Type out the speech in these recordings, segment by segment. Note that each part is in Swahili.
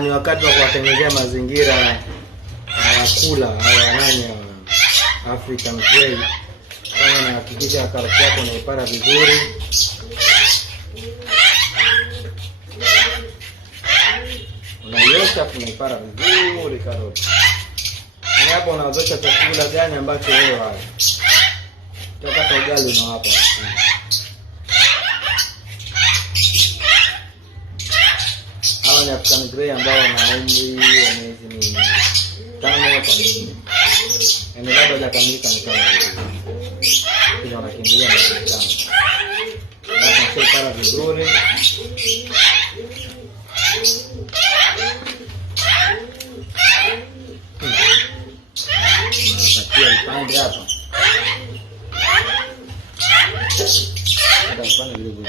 ni wakati wa kuwatengenezea mazingira ya kula au nani African Grey. Kama unahakikisha karoti yako unaipara vizuri. Unaiosha unaipara vizuri karoti. Na hapo unazocha chakula gani ambacho wewe wao. Toka ugali unawapa. Hawa ni African Grey ambao wana umri wa miezi 5 kwa nini. Yaani bado hajakamilika ni kama hivi. Kile wanakimbilia na sana. Basi para vizuri. Natakia vipande hapa. Hata vipande vidogo.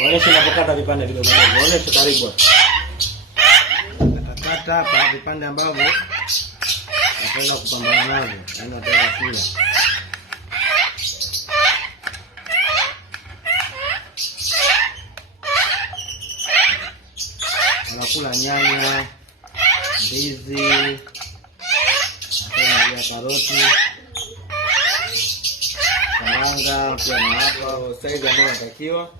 Waoneshe napokata vipande vidogo vidogo. Waoneshe karibu. Nakata hapa vipande ambavyo napenda kupambana navyo. Yaani nataka kula. Unakula nyanya, ndizi, na karoti, karanga, pia na hapa size ambayo unatakiwa.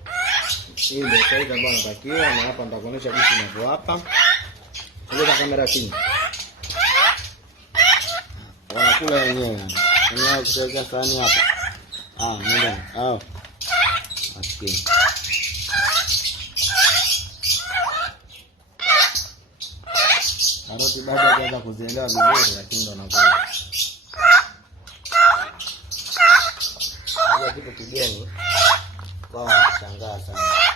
Hii ndio size ambayo unatakiwa na hapa nitakuonyesha jinsi ninavyowapa. Sogeza kamera chini. Wanakula wenyewe. Wenyewe kusogeza sahani hapa. Nenda. Maskini. Karoti bado hajaanza kuzielewa vizuri lakini ndo nakula. Hapo kitu kigeni kwa kushangaa sana.